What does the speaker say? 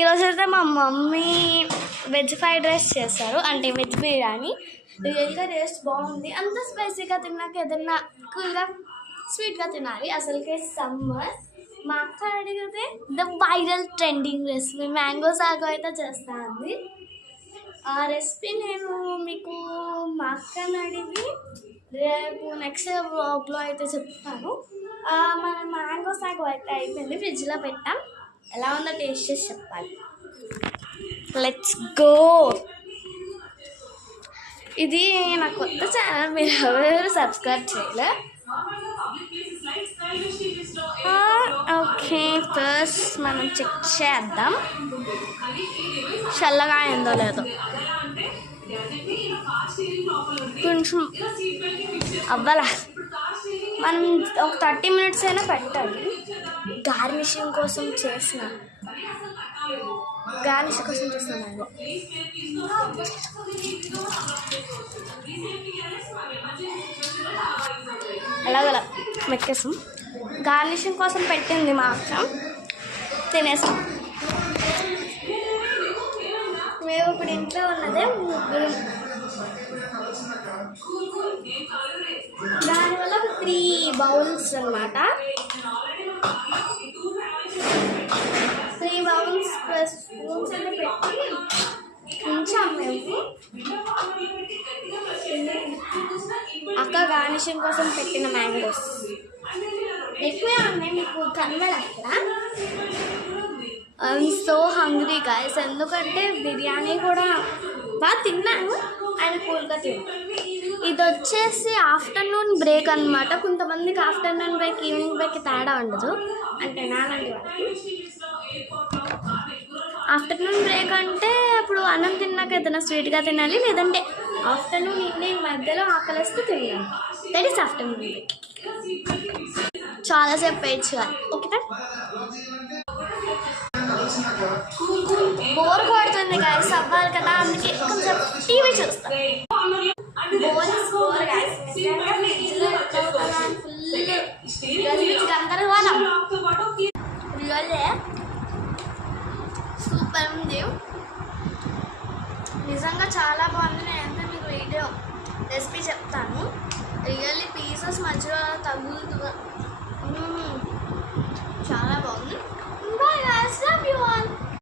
ఈరోజు అయితే మా మమ్మీ వెజ్ ఫ్రైడ్ రైస్ చేస్తారు, అంటే వెజ్ బిర్యానీ. రియల్గా టేస్ట్ బాగుంది. అంత స్పైసీగా తిన్నాక ఏదన్నా కూల్గా స్వీట్గా తినాలి. అసలుకే సమ్మర్. మా అక్క అడిగితే the viral trending recipe mango sago అయితే చేస్తా అంది. ఆ రెసిపీ నేను మీకు మా అక్కని అడిగి రేపు నెక్స్ట్ వ్లాగ్లో అయితే చెప్తాను. మన మ్యాంగో సాగో అయితే అయిపోయింది, ఫ్రిడ్జ్లో పెట్టాం. ఎలా ఉందో టేస్ట్ చేసి చెప్పాలి. Let's go. ఇది నా కొత్త ఛానల్, మీరు ఎవరు సబ్స్క్రైబ్ చేయలే. ఓకే, ఫస్ట్ మనం చెక్ చేద్దాం చల్లగా అయిందో లేదో. కొంచెం అవ్వాలా, మనం ఒక 30 minutes అయినా పెట్టాలి. గార్నిషింగ్ కోసం చేసిన మ్యాంగో. అలాగలా మెక్కేసాం. గార్నిషింగ్ కోసం పెట్టింది మా అక్క, తినేసాం. మేము ఇప్పుడు ఇంట్లో ఉన్నదే ముగ్గురు. దానివల్ల 3 bowls అన్నమాట. 3 bowls ప్లస్ స్పూన్స్ అని పెట్టి ఉంచాం మేము. అక్క గార్నిషింగ్ కోసం పెట్టిన మ్యాంగోస్ ఎక్కువే ఉన్నాయి, మీకు కనబడట్లా. ఐఎమ్ సో హంగ్రీ గైస్, ఎందుకంటే బిర్యానీ కూడా బాగా తిన్నాను, ఆయన కూల్గా తిన్నాను. ఇది వచ్చేసి ఆఫ్టర్నూన్ బ్రేక్ అనమాట. కొంతమందికి ఆఫ్టర్నూన్ బ్రేక్ ఈవినింగ్ బ్రేక్ తేడా ఉండదు, అంటే నాలాంటి వాళ్ళకి. ఆఫ్టర్నూన్ బ్రేక్ అంటే ఇప్పుడు అన్నం తిన్నాక ఏదైనా స్వీట్గా తినాలి, లేదంటే ఆఫ్టర్నూన్ ఈవినింగ్ మధ్యలో ఆకలిస్తే తినాలి. That is afternoon break. చాలాసేపు వెయిట్ చేయాలి. ఓకేనా, బోర్ కొడుతుంది గైస్, అవ్వాలి కదా, అందుకే కొంచెం టీవీ చూస్తాను. రియల్లే సూపర్ ఉంది, నిజంగా చాలా బాగుంది. నేనంతా మీకు వీడియో రెసిపీ చెప్తాను. రియల్లీ పీసెస్ మధ్యలో తగులుతూ చాలా బాగుంది.